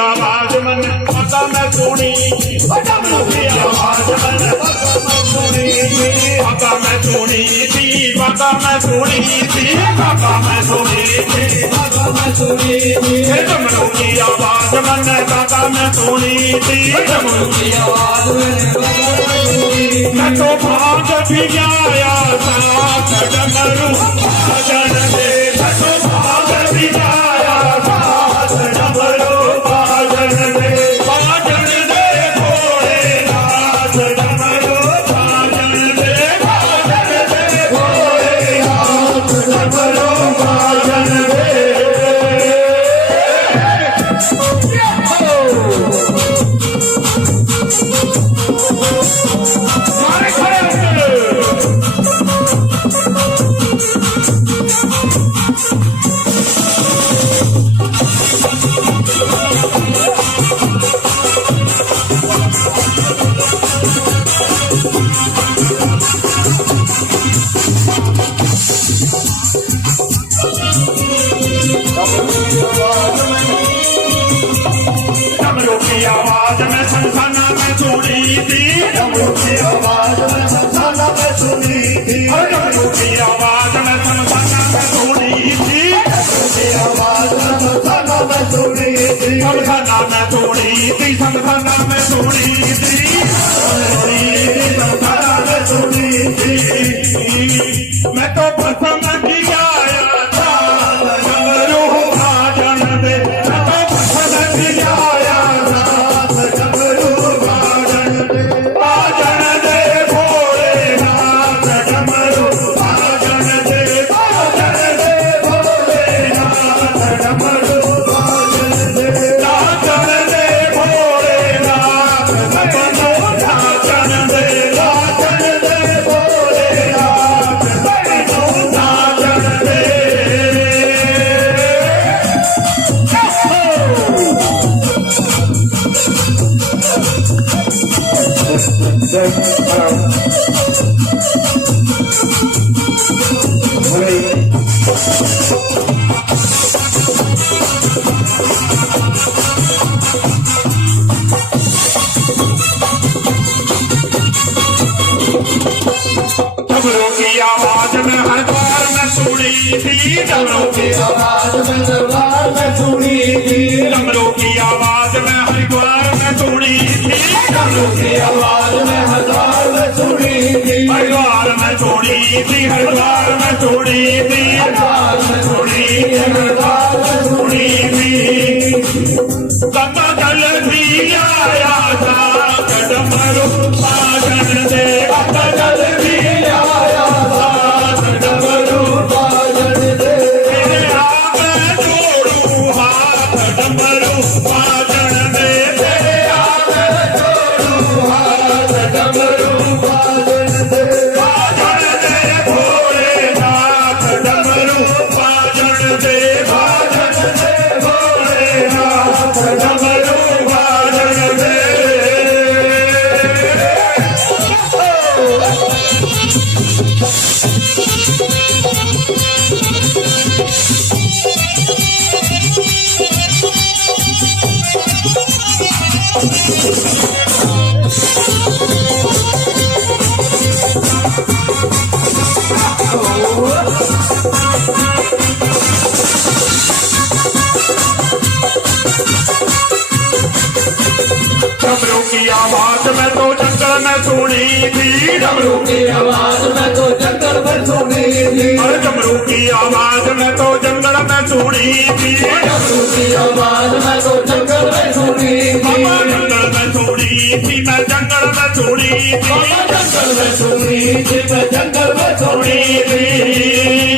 आवाज मन पता मैं सुनी, डमरू की आवाज मन पता मैं सुनी थी, पता मैं सुनी थी, पता मैं सुनी थी, पता मैं सुनी थी, डमरू की आवाज मन पता मैं सुनी थी, डमरू की आवाज मैं तो भाग भी आया था डमरू भजन दे, मैं तो भाग भी आया था डमरू डमरू की आवाज में संसाना में सुनी थी, डमरू की आवाज में संसाना में सुनी थी, डमरू की आवाज में संसाना में सुनी थी, डमरू की आवाज में संसाना में सुनी थी, संसाना में सुनी थी, संसाना में सुनी थी, संसाना में सुनी थी, मैं तो पसंद किया था डमरू भजन दे, मैं तो पसंद किया डमरू की आवाज में हरिद्वार में सुनी थी, डमरू की आवाज में दरबार में सुनी थी, डमरू की आवाज में हरिद्वार में सुनी थी, डमरू की आवाज में हरिद्वार में सुनी थी, हरिद्वार में सुनी थी, हरिद्वार में सुनी थी, हरिद्वार में सुनी थी, हरिद्वार में सुनी थी, गंगा जल भी आया था डमरू भजन दे, गंगा जल भी आया था डमरू भजन दे, तेरे हाथ जोड़ू हाथ डमरू भजन दे, तेरे हाथ जोड़ू हाथ डमरू भजन दे, भजन दे भोलेनाथ डमरू भजन दे, भजन दे भोलेनाथ डमरू भजन दे। डमरू की आवाज में तो जंगल में सुनी थी, डमरू की आवाज में तो जंगल में सुनी थी, डमरू की आवाज में तो जंगल में सुनी थी, डमरू की आवाज में तो जंगल में सुनी थी, जंगल में सुनी थी, मैं जंगल में सुनी थी, जंगल में सुनी थी, मैं जंगल में सुनी थी।